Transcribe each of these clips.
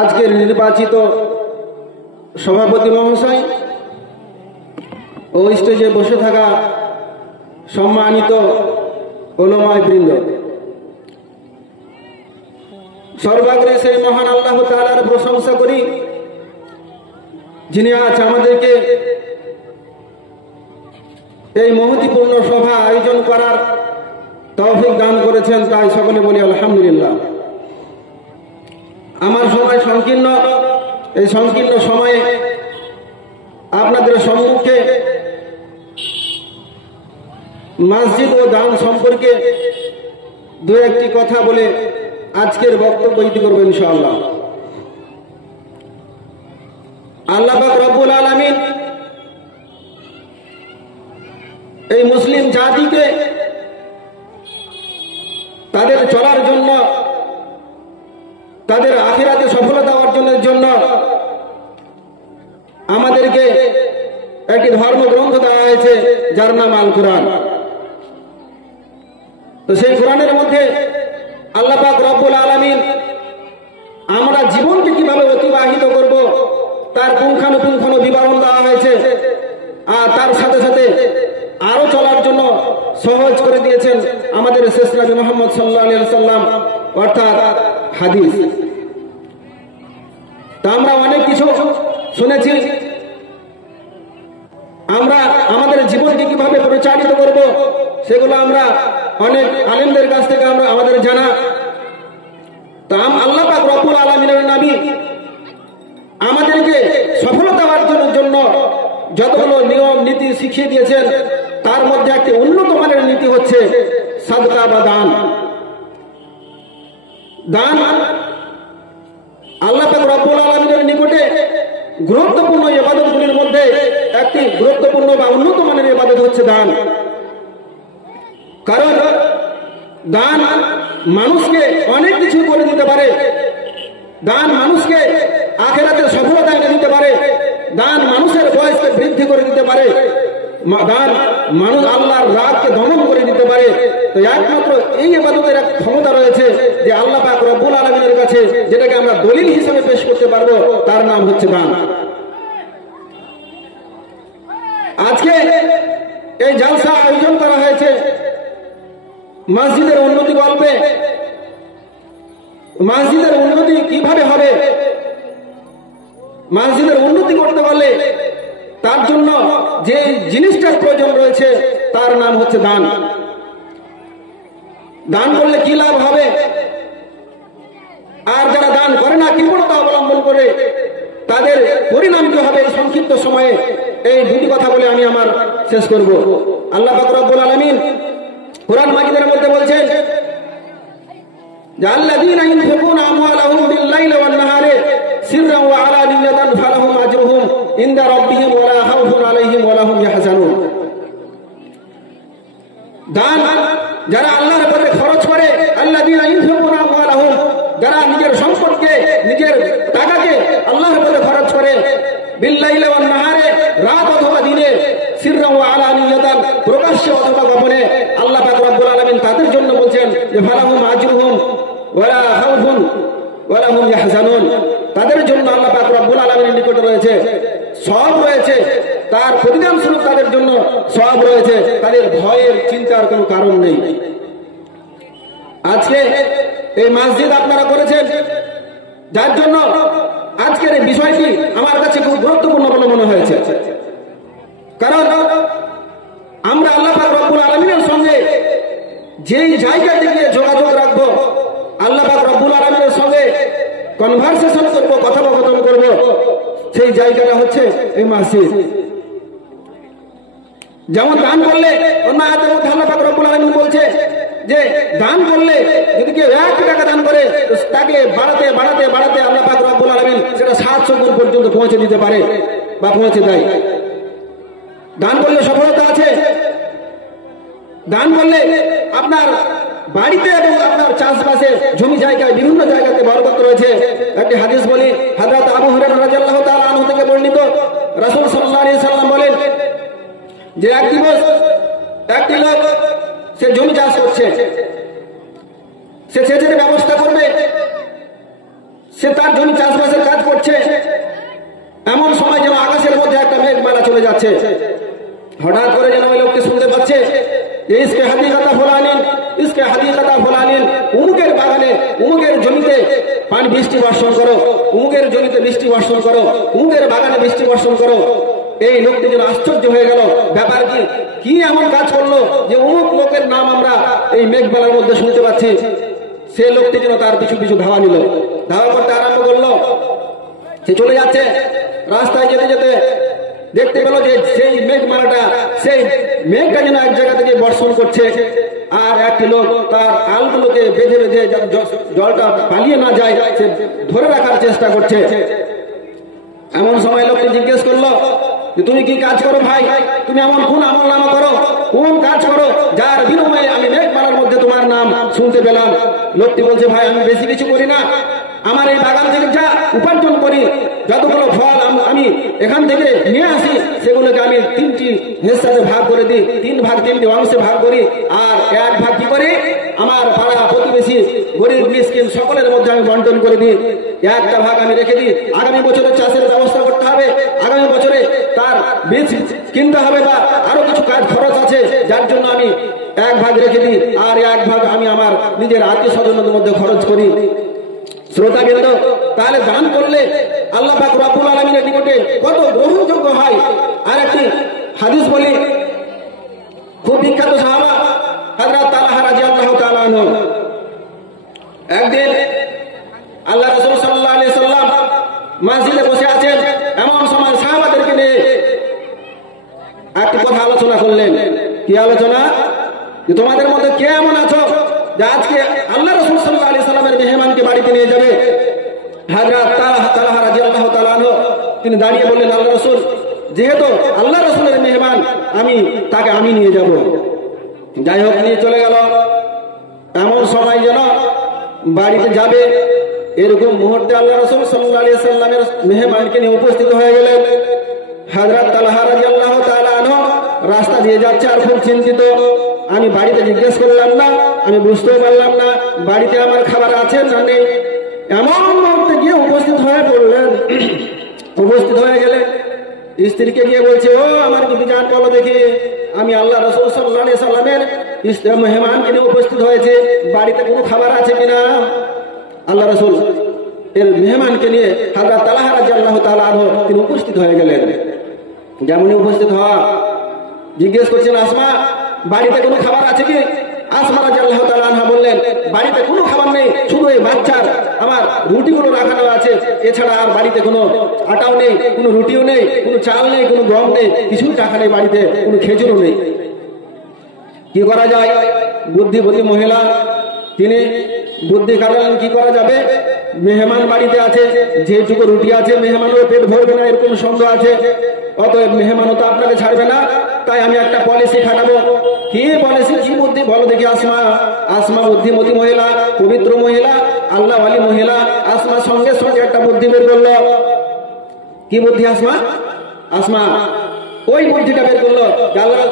আজকের নির্বাচিত সভাপতি মহাশয় ও স্টেজে বসে থাকা সম্মানিত ওলামায়ে বৃন্দ, সর্বাগ্রে সেই মহান আল্লাহ তাআলার প্রশংসা করি যিনি আজ আমাদেরকে এই মহতিপূর্ণ সভা আয়োজন করার তৌফিক দান করেছেন। তাই সকলে বলি আলহামদুলিল্লাহ। আমার সময় সংকীর্ণ, এই সংকীর্ণ সময়ে আপনাদের সম্মুখে মসজিদ ও দান সম্পর্কে দু একটি কথা বলে আজকের বক্তব্য ইতি করব ইনশাআল্লাহ। আল্লাহ পাক রব্বুল আলামিন এই মুসলিম জাতিকে তাদের চলার জন্য, তাদের আখিরাতে সফলতা অর্জনের জন্য আমাদেরকে একটি ধর্মগ্রন্থ দেওয়া হয়েছে যার নাম আল কোরআন। তো সেই কোরআনের মধ্যে আল্লাহ পাক রব্বুল আলামিন আমরা জীবনকে কিভাবে অতিবাহিত করব তার পুঙ্খানুপুঙ্খ বিবরণ দেওয়া হয়েছে, আর তার সাথে সাথে আরো চলার জন্য সহজ করে দিয়েছেন আমাদের শেষ নবী মুহাম্মদ সাল্লাল্লাহু আলাইহি ওয়াসাল্লাম, অর্থাৎ হাদিস। তা আমরা অনেক কিছু শুনেছি, আমরা আমাদের জীবনকে কিভাবে পরিচালিত করব সেগুলো আমরা অনেক আলেমদের কাছ থেকে আমাদের জানা। তা আল্লাহ পাক রব্বুল আলামিনের নবী আমাদেরকে সফলতা অর্জনের জন্য যতগুলো নিয়ম নীতি শিখিয়ে দিয়েছেন তার মধ্যে একটি উন্নত মানের নীতি হচ্ছে সাদকা বা দান। দান আল্লাহ পাক রব্বুল আলামিনের নিকটে গুরুত্বপূর্ণ ইবাদতগুলির মধ্যে একটি গুরুত্বপূর্ণ বা উন্নত মানের ইবাদত হচ্ছে দান। কারণ দান মানুষকে অনেক কিছু করে দিতে পারে, দান মানুষকে আখিরাতে সফলতা এনে দিতে পারে, দান মানুষের বয়সকে বৃদ্ধি করে দিতে পারে, দান মানুষ আল্লাহর রাগকে দমন করে দিতে পারে। তো একমাত্র এই ইবাদতের এক ক্ষমতা রয়েছে যে আল্লাহ পাক রব্বুল আলামিনের কাছে, যেটাকে আমরা দলিল হিসেবে পেশ করতে পারবো, তার নাম হচ্ছে দান। আজকে এই জালসা আয়োজন করা হয়েছে মসজিদের উন্নতি গল্পে। মসজিদের উন্নতি কিভাবে হবে, মসজিদের উন্নতি করতে পারলে তার জন্য যে জিনিসটার প্রয়োজন রয়েছে তার নাম হচ্ছে দান। দান করলে কি লাভ হবে, আর যারা দান করে না, কৃপণতা অবলম্বন করে, তাদের পরিণাম কি হবে, এই সংক্ষিপ্ত সময়ে এই দুটি কথা বলে আমি আমার শেষ করব। আল্লাহ পাক রব্বুল আলামিন কোরআন মাজিদের মধ্যে বলছেন যে আল্লাযীনা ইউনফিকুনা আমওয়ালাহুম বিল-লাইলি ওয়ান-নাহারি সিররান ওয়া আলানিয়াতান ফালাহুম আজরুহুম ইনদা রাব্বিহিম ওয়া লা খাউফুন আলাইহিম ওয়া লা হুম ইয়াহজানুন। দান যারা আল্লাহর পথে খরচ করে, আল্লাযীনা ইউনফিকুনা আমওয়ালাহুম, যারা নিজের সম্পদকে, নিজের টাকাকে আল্লাহর পথে খরচ করে, বিল-লাইলি ওয়ান-নাহারি, রাত অথবা দিনে, সিররান ওয়া আলানিয়াতান, প্রকাশ্যে অথবা গোপনে, আল্লাহ পাক রব্বুল আলামিন তাদের জন্য বলছেন যে ফালাহুম আজরুহুম ওয়া লা খাউফুন ওয়া লা হুম ইয়াহজানুন। তাদের জন্য আল্লাহ পাক রব্বুল আলামিনের নিকটে রয়েছে সওয়াব রয়েছে, তার প্রতিদান স্বরূপ তাদের জন্য সওয়াব রয়েছে, তাদের ভয়ের চিন্তার কোনো কারণ নেই। আজকে এই মসজিদ আপনারা করেছেন, যার জন্য আজকের এই বিষয়টি আমার কাছে খুব গুরুত্বপূর্ণ বলে মনে হয়েছে। কারণ আমরা আল্লাহ পাক রব্বুল আলামিনের সঙ্গে যেই জায়গাতে গিয়ে যোগাযোগ রাখবো, আল্লাহ পাক রব্বুল আলামিনের সঙ্গে কনভারসেশন করবো, কথোপকথন করবো, সেই জায়গাটা হচ্ছে এই মসজিদ। যেমন দান করলে অন্য আয়াতের মধ্যে আল্লাহ পাক রব্বুল আলামিন বলছে যে দান করলে যদি কেউ 1 টাকা দান করে, তাকে বাড়াতে বাড়াতে বাড়াতে আল্লাহ পাক রব্বুল আলামিন সেটা 700 গুণ পর্যন্ত পৌঁছে দিতে পারে বা পৌঁছে দেয়। দান করলে সফলতা আছে। দান করলে আপনার বাড়িতে এবং আপনার চাষবাসে, জমি জায়গায়, বিভিন্ন জায়গাতে বরকত রয়েছে। একটি হাদিস বলি, হযরত আবু হুরায়রা রাদিয়াল্লাহু তাআলা আনহু থেকে বর্ণিত, রাসূল সাল্লাল্লাহু আলাইহি সাল্লাম বলেন যে এক দিবস একটি লোক সে জমি চাষ করছে, সে সেচের ব্যবস্থা করবে, সে তার জমি চাষবাসের কাজ করছে। এমন সময় যেন আকাশের মধ্যে একটা মেঘমালা চলে যাচ্ছে। হঠাৎ করে যেন ওই লোকটি শুনতে পাচ্ছে যে ইসকে হাদিকাতা ফুলানিন, ইসকে হাদিকাতা ফুলানিন, উমুকের বাগানে উমুকের জমিতে পানি বৃষ্টি বর্ষণ করো, উমুকের জমিতে বৃষ্টি বর্ষণ করো, উমুকের বাগানে বৃষ্টি বর্ষণ করো। এই লোকটি যেন আশ্চর্য হয়ে গেল, ব্যাপার কি, কি এমন কাজ করলো যে অমুক লোকের নাম আমরা এই মেঘমালার মধ্যে শুনতে পাচ্ছি। সে লোকটি যেন তার পিছু পিছু ধাওয়া নিল, ধাওয়া করতে আরম্ভ করলো। সে চলে যাচ্ছে, রাস্তায় যেতে যেতে দেখতে পেল যে সেই মেঘমালাটা, সেই মেঘটা যেন এক জায়গা থেকে বর্ষণ করছে, আর একটি লোক তার আলগুলোকে বেঁধে বেঁধে জলটা পালিয়ে না যায় সে ধরে রাখার চেষ্টা করছে। এমন সময় লোকটি জিজ্ঞেস করলো যে তুমি কি কাজ করো ভাই, তুমি এমন কোন আমল নামা করো, কোন কাজ করো যার বিনিময়ে আমি মেঘমালার মধ্যে তোমার নাম শুনতে পেলাম? লোকটি বলছে ভাই আমি বেশি কিছু করি না, আমার এই বাগান থেকে যা উপার্জন করি, যতগুলো ফল আমি এখান থেকে নিয়ে আসি সেগুলোকে আমি 3টি হিস্সাতে ভাগ করে দিই, 3 ভাগ 3টি অংশে ভাগ করি, আর 1 ভাগ কি করি আমার পাড়া প্রতিবেশী গরিব মিসকিন সকলের মধ্যে আমি বন্টন করে দিই, 1টা ভাগ আমি রেখে দিই। আগামী বছরে চাষের ব্যবস্থা করতে হবে, আগামী বছরে তার বীজ কিনতে হবে বা আরো কিছু কাজ খরচ আছে, যার জন্য আমি 1 ভাগ রেখে দিই, আর 1 ভাগ আমি আমার নিজের আত্মীয় স্বজনের মধ্যে খরচ করি। শ্রোতাবৃন্দ, তাহলে দান করলে আল্লাহ পাক রব্বুল আলামিনের নিকটে কত গ্রহণযোগ্য হয়। আর একটি হাদিস বলি, খুব বিখ্যাত সাহাবা হযরত তালহা রাদিয়াল্লাহু তাআলা আনহু একদিন আল্লাহ রাসূল সাল্লাল্লাহু আলাইহি সাল্লাম মসজিদে বসে আছেন, এমন সময় সাহাবাদেরকে নিয়ে একটি কথা আলোচনা করলেন। কি আলোচনা? যে তোমাদের মধ্যে কে এমন আছো যে আজকে আল্লাহ রাসূল সাল্লাল্লাহু আলাইহি সাল্লামের মেহমানকে বাড়িতে নিয়ে যাবে? হযরত তালহা রাদিয়াল্লাহু তাআলা আনহু তিনি দাঁড়িয়ে বললেন, আল্লাহ রাসূল, যেহেতু আল্লাহ রাসূলের মেহমান আমি তাকে আমি নিয়ে যাব। যাই হোক, নিয়ে চলে গেল। এমন সময় যেন বাড়িতে যাবে এরকম মুহূর্তে আল্লাহ রাসূল সাল্লাল্লাহু আলাইহি সাল্লামের মেহমানকে নিয়ে উপস্থিত হয়ে গেলেন। হযরত তালহা রাদিয়াল্লাহু তাআলা আনহু রাস্তা দিয়ে যাচ্ছে আর খুব চিন্তিত। আমি বাড়িতে জিজ্ঞেস করলাম না, আমি বুঝতেও পারলাম না বাড়িতে আমার খাবার আছে না নেই। এমন মুহূর্তে গিয়ে উপস্থিত হয়ে পড়লেন। উপস্থিত হয়ে গেলে স্ত্রীকে গিয়ে বলছে, ও আমার বিবি জান, বলো দেখি আমি আল্লাহ রাসূল সাল্লাল্লাহু আলাইহি সাল্লামের মেহমানকে নিয়ে উপস্থিত হয়েছে, বাড়িতে কোনো খাবার আছে কিনা? আল্লাহ রাসূল এর মেহমানকে নিয়ে হযরত তালহা রাদিয়াল্লাহু তাআলা আনহু তিনি উপস্থিত হয়ে গেলেন। যেমনই উপস্থিত হওয়া, জিজ্ঞেস করছেন, আসমা বাড়িতে কোনো খাবার আছে কি? আসমা রাদিয়াল্লাহু তাআলা আনহা বললেন, বাড়িতে কোনো খাবার নেই, শুধু এই বাচ্চার আমার রুটিগুলো রাখানো আছে, এছাড়া আর বাড়িতে কোনো আটাও নেই, কোনো রুটিও নেই, কোনো চাল নেই, কোনো গম নেই, কিছুই টাকা নেই, বাড়িতে কোনো খেজুরও নেই। কি করা যায়? বুদ্ধিমতী মহিলা তিনি বুদ্ধি কাটালেন, কি করা যাবে? মেহমান বাড়িতে আছে, যেটুকু রুটি আছে মেহমানের পেট ভরবে না এরকম সন্দেহ আছে, অতএব মেহমানও তো আপনাকে ছাড়বে না, তাই আমি একটা পলিসি খাটাবো। কি পলিসি, কি বুদ্ধি বলো দেখি আসমা? আসমা বুদ্ধিমতী মহিলা, পবিত্র মহিলা, আল্লাহওয়ালী মহিলা। আসমা সঙ্গে সঙ্গে একটা বুদ্ধি বের করলো। কি বুদ্ধি আসমা? আসমা ওই বুদ্ধিটা বের করলো, আল্লাহ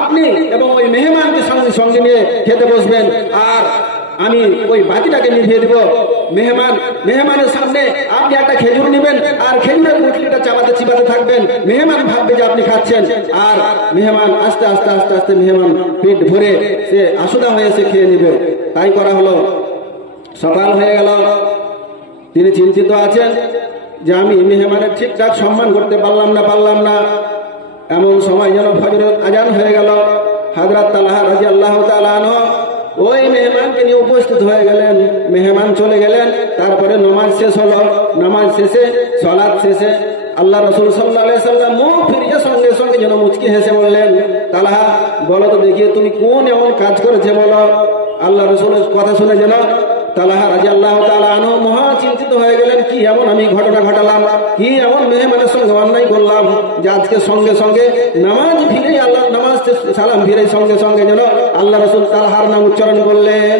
আপনি এবং ওই মেহমানকে সঙ্গে নিয়ে খেতে বসবেন, আর আমি ওই বাতিটাকে নিভিয়ে দিব। মেহমানের সামনে আপনি একটা খেজুর নেবেন, আর খেজুরের মুঠলিটা চাবাতে চিবাতে থাকবেন। মেহমান ভাববে যে আপনি খাচ্ছেন, আর মেহমান আস্তে আস্তে আস্তে আস্তে মেহমান পেট ভরে সে আসুদা হয়ে সে খেয়ে নিবে। তাই করা হলো। সকাল হয়ে গেল, তিনি চিন্তিত আছেন যে আমি মেহমানের ঠিকঠাক সম্মান করতে পারলাম না। এমন সময় যেন ফজরের আজান হয়ে গেল। হযরত তালহা রাদিয়াল্লাহু তাআলা আনহু ওই মেহমানকে নিয়ে উপস্থিত হয়ে গেলেন। মেহমান চলে গেলেন, তারপরে নামাজ শেষ হলো। নামাজ শেষে, সালাত শেষে আল্লাহ রাসূল সাল্লাল্লাহু আলাইহি সাল্লাম মুখ ফিরিয়ে সঙ্গে সঙ্গে যেন মুচকি হেসে বললেন, তালহা বলো তো দেখি তুমি কোন এমন কাজ করেছে বলো। আল্লাহ রাসূলের কথা শুনে যেন তালহা রাদিয়াল্লাহু তাআলা আনহু মহা চিন্তিত হয়ে গেলেন, কি এমন আমি ঘটনা ঘটালাম, কি এমন মেহমানের সঙ্গে অন্যায় করলাম যে আজকে সঙ্গে সঙ্গে নামাজ ফিরে আল্লাহ নামাজ সালাম ফিরে সঙ্গে সঙ্গে যেন আল্লাহ রাসূল তালহার নাম উচ্চারণ করলেন।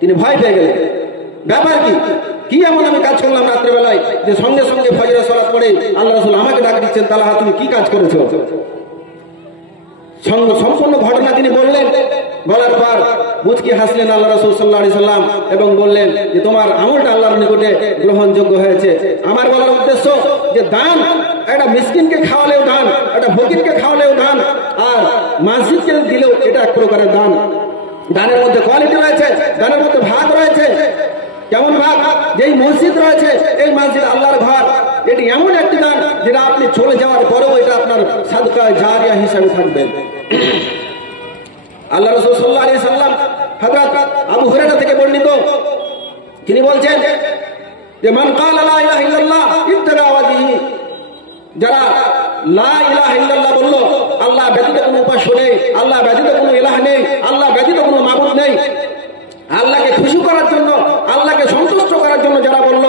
তিনি ভয় পেয়ে গেলেন, ব্যাপার কি, কি এমন আমি কাজ করলাম রাত্রেবেলায় যে সঙ্গে সঙ্গে ফজরের সালাত পড়ে আল্লাহ রাসূল আমাকে ডাক দিচ্ছেন, তালহা তুমি কি কাজ করেছো? সম্পূর্ণ ঘটনা তিনি বললেন। বলার পর মুচকি হাসলেন আল্লাহ রাসূল সাল্লাল্লাহু আলাইহি সাল্লাম এবং বললেন যে তোমার আমলটা আল্লাহর নিকটে গ্রহণযোগ্য হয়েছে। আমার বলার উদ্দেশ্য যে দান, একটা মিসকিনকে খাওয়ালেও দান, একটা ফকিরকে খাওয়ালেও দান, আর মসজিদকে দিলেও এটা এক প্রকারের দান। দানের মধ্যে কোয়ালিটি রয়েছে, দানের মধ্যে ভাগ রয়েছে। কেমন ভাগ? যেই মসজিদ রয়েছে, এই মসজিদ আল্লাহর ঘর, এটি এমন একটি দান যেটা আপনি চলে যাওয়ার পরেও এটা আপনার সাদকা জারিয়া হিসাবে থাকবে। আল্লাহ রাসূল সাল্লাল্লাহু আলাইহি সাল্লাম হযরত আবু হুরায়রা থেকে বর্ণিত, তিনি বলছেন যে মান ক্বালা লা ইলাহা ইল্লাল্লাহ ইবতাগা ওয়াজহি, যারা লা ইলাহা ইল্লাল্লাহ বলল, আল্লাহ ব্যতীত কোনো উপাস্য নেই, আল্লাহ ব্যতীত কোনো ইলাহ নেই, আল্লাহ ব্যতীত কোনো মাবুদ নেই, আল্লাহকে খুশি করার জন্য, আল্লাহকে সন্তুষ্ট করার জন্য যারা বলল,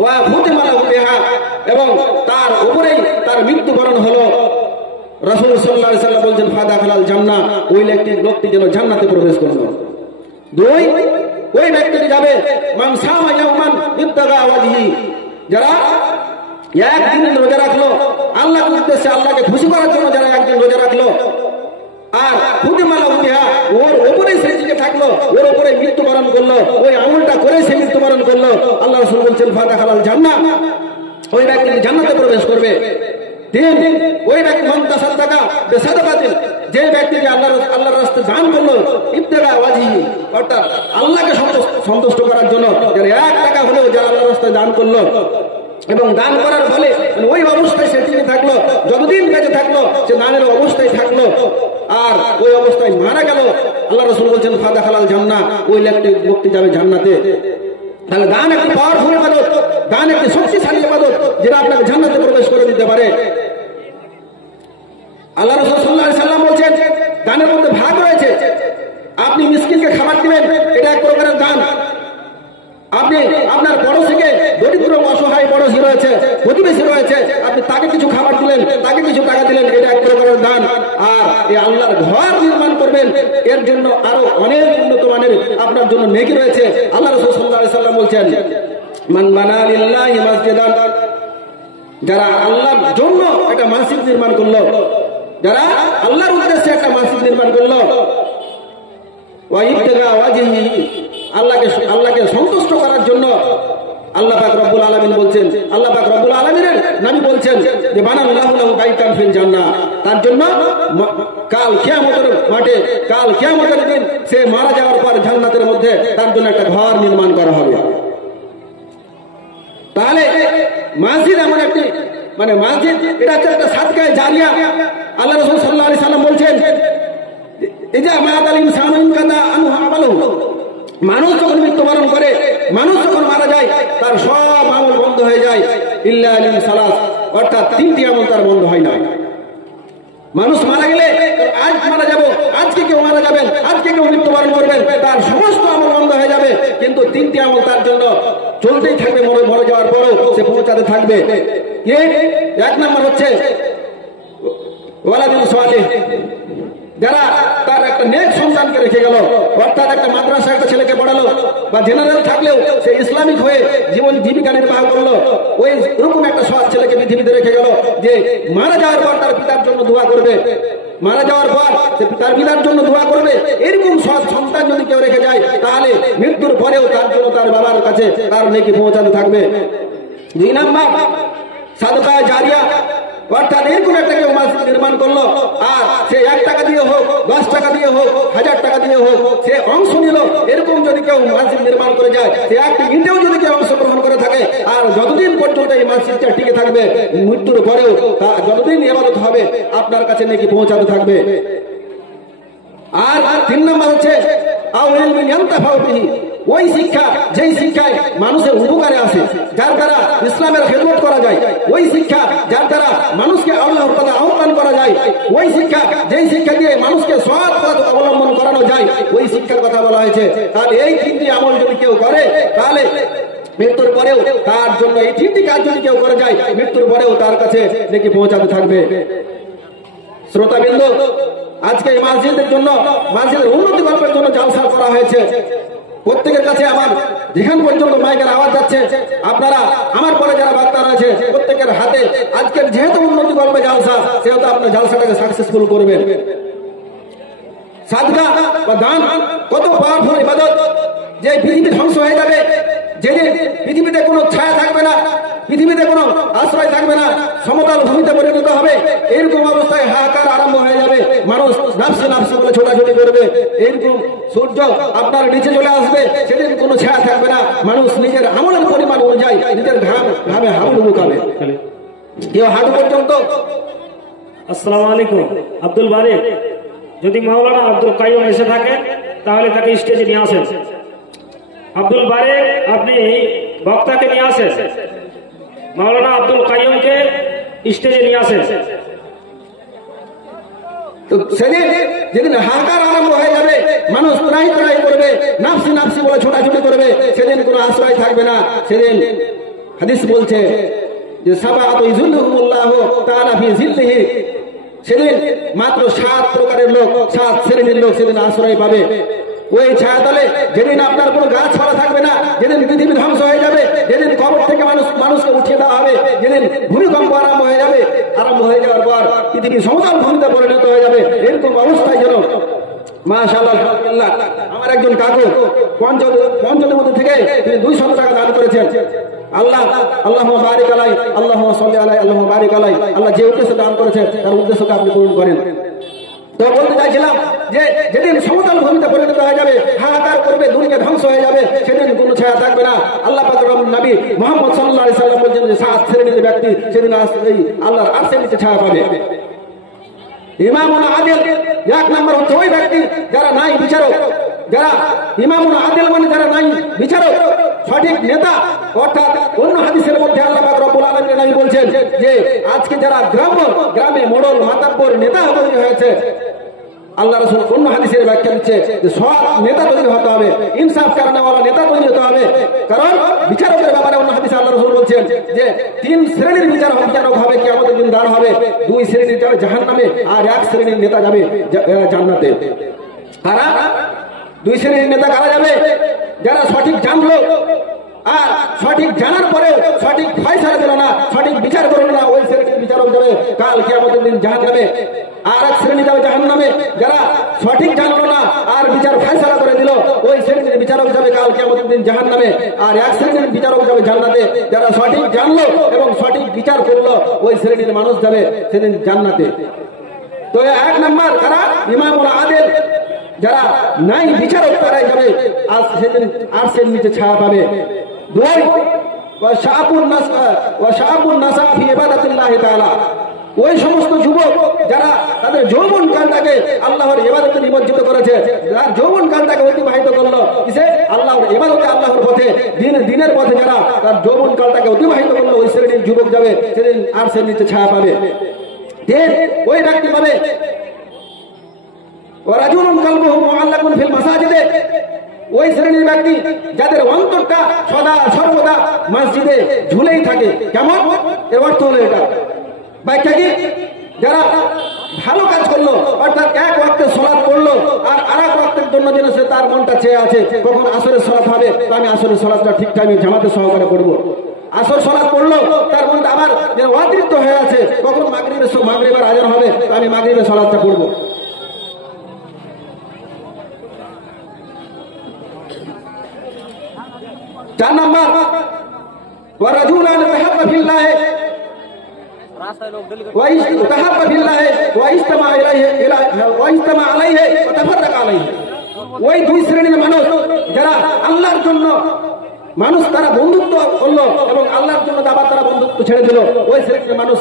ওয়া ফুতিমা লাহু বিহা, এবং তার উপরেই তার মৃত্যুবরণ হলো, রাসূল সাল্লাল্লাহু আলাইহি সাল্লাম বলেন ফাদাখালাল জান্নাহ, ওই ব্যক্তি যেন জান্নাতে প্রবেশ করলো। দুই, ওই ব্যক্তিটি যাবে মান সামা ইয়াওমান ইবতাগা ওয়াজহি, যারা একদিন রোজা রাখলো আল্লাহর উদ্দেশ্যে, আল্লাহকে খুশি করার জন্য যারা একদিন রোজা রাখলো, আর ফুতিমা লাহু বিহা, ওর উপরে সে টিকে থাকলো, ওর উপরে মৃত্যুবরণ করলো, ওই আমলটা করে সে মৃত্যুবরণ করলো, আল্লাহ রাসূল বলেন ফাদাখালাল জান্নাহ, ওই ব্যক্তি জান্নাতে প্রবেশ করবে। তিন, ওই ব্যক্তি মান তাসাদ্দাকা বিসাদাকাতিন, যে ব্যক্তি আল্লাহর রাস্তায় দান করলো ইবতিগা ওয়াজহি, অর্থাৎ আল্লাহকে সন্তুষ্ট করার জন্য, যারা 1 টাকা হলেও যারা আল্লাহর রাস্তায় দান করলো এবং দান করার ফলে ওই অবস্থায় সে টিকে থাকলো, যতদিন বেঁচে থাকলো সে দানের অবস্থায় থাকলো, আর ওই অবস্থায় মারা গেল, আল্লাহ রাসূল বলেন ফাদাখালাল জান্নাহ, ওই ব্যক্তি যাবে জান্নাতে। তাহলে দান একটি পাওয়ারফুল ইবাদত, দান একটি শক্তিশালী ইবাদত, যেটা আপনাকে জান্নাতে প্রবেশ করে দিতে পারে। আল্লাহ রাসূল সাল্লাল্লাহু আলাইহি সাল্লাম বলেন দানের মধ্যে ভাগ রয়েছে। আপনি মিসকিনকে খাবার দিবেন, এটা এক প্রকারের দান। আপনি আপনার পড়োশীকে, দরিদ্র অসহায় পড়োশী রয়েছে, প্রতিবেশী রয়েছে, আপনি তাকে কিছু খাবার দিলেন, তাকে কিছু টাকা দিলেন, এটা এক প্রকারের দান। আর এই আল্লাহর ঘর নির্মাণ করবেন, এর জন্য আরো অনেক উন্নত মানের আপনার জন্য নেকি রয়েছে। আল্লাহ রাসূল সাল্লাল্লাহু আলাইহি সাল্লাম বলেন মান বানা লিল্লাহি মাসজিদান, যারা আল্লাহর জন্য একটা মসজিদ নির্মাণ করলো, যারা আল্লাহর উদ্দেশ্যে একটা মসজিদ নির্মাণ করলো, ওয়া ইবতিগা ওয়াজহি, আল্লাহকে সন্তুষ্ট করার জন্য, আল্লাহ পাক রব্বুল আলামিন বলছেন, আল্লাহ পাক রব্বুল আলামিনের নবী বলছেন যে বানাল্লাহু লাহু বাইতান ফিল জান্নাহ, তার জন্য কাল কিয়ামতের মাঠে, কাল কিয়ামতের দিন সে মারা যাওয়ার পর জান্নাতের মধ্যে তার জন্য একটা ঘর নির্মাণ করা হবে। তাহলে মসজিদ এমন একটি, মানে মসজিদ এটা হচ্ছে একটা সাদকায়ে জারিয়া। আল্লাহ রাসূল সাল্লাল্লাহু আলাইহি সাল্লাম বলছেন ইজা মাতাল ইনসানু ইনকাদা আনহু আমালু, মানুষ যখন মৃত্যুবরণ করে, মানুষ যখন মারা যায়, তার সব আমল বন্ধ হয়ে যায়, ইল্লা লিল সালাস, অর্থাৎ 3টি আমল তার বন্ধ হয় না। মানুষ মারা গেলে, আজ মারা যাব, আজকে কেউ মারা যাবেন, আজকে কেউ মৃত্যুবরণ করবেন, তার সমস্ত আমল বন্ধ হয়ে যাবে, কিন্তু 3টি আমল তার জন্য চলতেই থাকবে, মরে যাওয়ার পরও সে পৌঁছাতে থাকবে। এক নম্বর হচ্ছে ওয়ালাদুন সালিহ, যারা তার একটা নেক সন্তানকে রেখে গেল, অর্থাৎ একটা মাদ্রাসা একটা ছেলেকে পড়ালো, বা জেনারেল থাকলেও সে ইসলামিক হয়ে জীবন জীবিকা নির্বাহ করলো, ওই রকম একটা সৎ ছেলেকে পৃথিবীতে রেখে গেল, যে মারা যাওয়ার পর তার পিতার জন্য দোয়া করবে, মারা যাওয়ার পর সে তার পিতার জন্য দোয়া করবে। এরকম সৎ সন্তান যদি কেউ রেখে যায়, তাহলে মৃত্যুর পরেও তার জন্য তার বাবার কাছে তার নেকি পৌঁছাতে থাকবে। 2 নাম্বার সাদকায়ে জারিয়া, অর্থাৎ এরকম একটা কেউ মসজিদ নির্মাণ করলো, আর সে 1 টাকা দিয়ে হোক, 10 টাকা দিয়ে হোক, 1000 টাকা দিয়ে হোক, সে অংশ নিল। এরকম যদি কেউ মসজিদ নির্মাণ করে যায়, সে একটি ইটেও যদি কেউ অংশগ্রহণ করে থাকে, আর যতদিন পর্যন্ত এই মসজিদটা টিকে থাকবে, মৃত্যুর পরেও যতদিন ইবাদত হবে, আপনার কাছে নাকি পৌঁছাতে থাকবে। আর 3 নম্বর হচ্ছে আও ইলমিন ইয়ানতাফাউ বিহি, ওই শিক্ষা, যেই শিক্ষায় মানুষের উপকারে আসে, যার দ্বারা ইসলামের খেদমত করা যায়, ওই শিক্ষা যার দ্বারা মানুষকে আল্লাহর পথে আহ্বান করা যায়, ওই শিক্ষা, যেই শিক্ষা দিয়ে মানুষকে সৎ পথ অবলম্বন করানো যায়, ওই শিক্ষার কথা বলা হয়েছে। তাহলে এই 3টি আমল যদি কেউ করে, তাহলে মৃত্যুর পরেও তার জন্য এই 3টি কাজ যদি কেউ করে যায়, মৃত্যুর পরেও তার কাছে নাকি পৌঁছাতে থাকবে। শ্রোতাবৃন্দ, আজকে এই মসজিদের জন্য, মসজিদের উন্নতি করার জন্য জালসা করা হয়েছে। প্রত্যেকের কাছে আমার যেখান পর্যন্ত মাইকের আওয়াজ যাচ্ছে, আপনারা আমার পরে যারা বার্তা রয়েছে, প্রত্যেকের হাতে আজকের যেহেতু উন্নতি করবে জালসা, সেহেতু আপনার জালসাটাকে সাকসেসফুল করবেন। সাদকা বা দান কত পাওয়ারফুল ইবাদত, যে পৃথিবী ধ্বংস হয়ে যাবে, যেদিন পৃথিবীতে কোনো ছায়া থাকবে না, পৃথিবীতে কোনো আশ্রয় থাকবে না, সমতল ভূমিতে পরিণত হবে। এরকম অবস্থায় হাহাকার আরম্ভ হয়ে যাবে, মানুষ নাফসি নাফসি বলে ছোটাছুটি করবে। এরকম সূর্য আপনার নিচে চলে আসবে, সেদিন কোনো ছায়া থাকবে না, মানুষ নিজের আমলের পরিমাণ অনুযায়ী নিজের ঘামে হাবুডুবু মুখাবে, কেউ হাঁটু পর্যন্ত। আসসালামু আলাইকুম। আব্দুল বারে, যদি মাওলানা আব্দুল কাইয়ুম এসে থাকেন তাহলে তাকে স্টেজে নিয়ে আসেন। আব্দুল বারে, আপনি বক্তাকে নিয়ে আসেন, মাওলানা আব্দুল কাইয়ুমকে স্টেজে নিয়ে আসেন। তো সেদিন যেদিন হাহাকার আরম্ভ হয়ে যাবে, মানুষ ত্রাহি ত্রাহি করবে, নাফসি নাফসি বলে ছোটাছুটি করবে, সেদিন কোনো আশ্রয় থাকবে না। সেদিন হাদিস বলছে যে সাবাআতু ইযিল্লুহুমুল্লাহু তাআলা ফি জিল্লিহি, সেদিন মাত্র 7 প্রকারের লোক, 7 শ্রেণীর লোক সেদিন আশ্রয় পাবে ওই ছায়াতলে। যেদিন আপনার কোনো গাছপালা থাকবে না, যেদিন পৃথিবী ধ্বংস হয়ে যাবে, যেদিন কবর থেকে মানুষকে উঠিয়ে দেওয়া হবে, যেদিন ভূমিকম্প আরম্ভ হয়ে যাবে, আরম্ভ হয়ে যাওয়ার পর পৃথিবী সমতল ভূমিতে পরিণত হয়ে যাবে, এরকম অবস্থায় যেন মাশাআল্লাহ আলহামদুলিল্লাহ আমার একজন কাকু পঞ্চদেবতী থেকে তিনি 200 টাকা দান করেছেন। আল্লাহুম্মা বারিক আলাই, আল্লাহুম্মা সাল্লি আলাই, আল্লাহুম্মা বারিক আলাই। আল্লাহ যে উদ্দেশ্যে দান করেছেন তার উদ্দেশ্যকে আপনি পূরণ করেন। তো বলতে চাইছিলাম যে যেদিন সমতল ভূমিতে পরিণত হয়ে যাবে, হাহাকার করবে, দুনিয়া ধ্বংস হয়ে যাবে, সেদিন কোনো ছায়া থাকবে না। আল্লাহ পাক নবী মুহাম্মদ সাল্লাল্লাহু আলাইহি সাল্লাম বলেছেন যে 7 শ্রেণীর ব্যক্তি সেদিন এই আল্লাহর আরশের নিচে ছায়া পাবে। ইমামুন আদিল, 1 নম্বর হচ্ছে ওই ব্যক্তি যারা নাই বিচারক, যারা ইমামুন আদিল মানে যারা নাই বিচারক, সঠিক নেতা। অর্থাৎ অন্য হাদিসের মধ্যে আল্লাহ পাক রব্বুল আলামিন নবী বলছেন যে আজকে যারা গ্রামে মোড়ল মাতাব্বর নেতা তৈরি হয়েছে, আল্লাহ রাসূল অন্য হাদিসের ব্যাখ্যা দিচ্ছে যে সৎ নেতা তৈরি হতে হবে, ইনসাফ কারণেওয়ালা নেতা তৈরি হতে হবে। কারণ বিচারকের ব্যাপারে অন্য হাদিসে আল্লাহ রাসূল বলছেন যে 3 শ্রেণীর বিচারক হবে, কিয়ামতের দিন দাঁড় হবে। 2 শ্রেণীর যাবে জাহান্নামে, আর 1 শ্রেণীর নেতা যাবে জান্নাতে। কারা 2 শ্রেণীর নেতা কারা যাবে? যারা সঠিক জানলো আর সঠিক জানার পরে সঠিক ফয়সালা দিল না, সঠিক বিচার করলো না, ওই শ্রেণীর বিচারক যাবে কাল কিয়ামতের দিন জাহান্নামে। আর 1 শ্রেণী যাবে জাহান্নামে, যারা সঠিক জানলো না আর বিচার ফয়সালা করে দিল, ওই শ্রেণীর বিচারক যাবে কাল কিয়ামতের দিন জাহান্নামে। আর 1 শ্রেণীর বিচারক যাবে জান্নাতে। যারা সঠিক জানলো এবং সঠিক বিচার করলো, ওই শ্রেণীর মানুষ যাবে সেদিন জান্নাতে। তো 1 নম্বর কারা? ইমামুল আদিল, যারা নাই বিচারক তারাই যাবে আজ সেদিন আরশের নিচে ছায়া পাবে। 2 ওয়াশাবুন নাসা ফি ইবাদাতিল্লাহি তাআলা, ওই সমস্ত যুবক যারা তাদের যৌবন কালটাকে আল্লাহর ইবাদতে নিমজ্জিত করেছে, যারা যৌবন কালটাকে অতিবাহিত করলো কিসে? আল্লাহর ইবাদতে, আল্লাহর পথে, দিনের পথে যারা তার যৌবন কালটাকে অতিবাহিত করলো, ওই শ্রেণীর যুবক যাবে সেদিন আরশের নিচে ছায়া পাবে। ওই ব্যক্তি পাবে ওয়ারাজুলুন কালবুহু মুআল্লাকুন ফিল মাসাজিদে, ওই শ্রেণীর ব্যক্তি যাদের অন্তরটা সদা সর্বদা মসজিদে ঝুলেই থাকে। কেমন? এর অর্থ হলো এটা, ব্যাখ্যা কি? যারা ভালো কাজ করলো, অর্থাৎ 1 ওয়াক্তের সালাত করলো আর আরেক ওয়াক্তের জন্য যেন সে তার মনটা চেয়ে আছে কখন আসরের সালাত হবে, তো আমি আসরের সালাতটা ঠিক টাইমে জামাতে সহকারে করবো। আসর সালাত করলো, তার মনটা আবার যেন অতৃপ্ত হয়ে আছে কখন মাগরিবের আজান হবে, তো আমি মাগরিবের সালাতটা করবো। 4 নম্বর ওয়ারাজুলান তাহাব্বা ফিল্লাহি وتحب في الله واجتمع عليه وتفرق عليه, ওই 2 শ্রেণীর মানুষ যারা আল্লাহর জন্য মানুষ তারা বন্ধুত্ব করলো এবং আল্লাহর জন্য আবার তারা বন্ধুত্ব ছেড়ে দিল, ওই শ্রেণীর মানুষ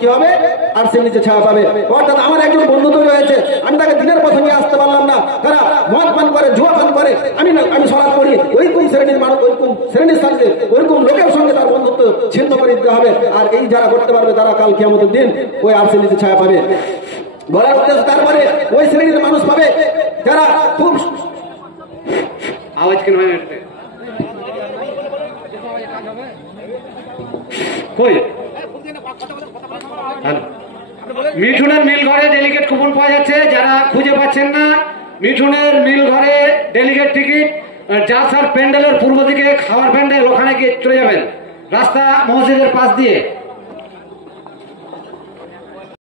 কি হবে? আর সে নিচে ছায়া পাবে। অর্থাৎ আমার একজন বন্ধু তৈরি হয়েছে, আমি তাকে দিনের পথে নিয়ে আসতে পারলাম না, তারা মদ পান করে, জুয়া পান করে, আমি সালাত করি, ওইরকম শ্রেণীর মানুষ, ওইরকম শ্রেণীর সাথে ওইরকম লোকের সঙ্গে তার বন্ধুত্ব ছিন্ন করে দিতে হবে। আর এই যারা করতে পারবে তারা কাল কিয়ামতের দিন ওই আর সে নিচে ছায়া পাবে। বলার উদ্দেশ্য তারপরে ওই শ্রেণীর মানুষ পাবে যারা খুব আওয়াজ কেন হয় মিঠুনের মিল ঘরে ডেলিগেট কুপন পাওয়া যাচ্ছে, যারা খুঁজে পাচ্ছেন না মিঠুনের মিল ঘরে ডেলিগেট টিকিট, জালসার প্যান্ডেলের পূর্ব দিকে খাওয়ার প্যান্ডেল, ওখানে গিয়ে চলে যাবেন রাস্তা মসজিদের পাশ দিয়ে।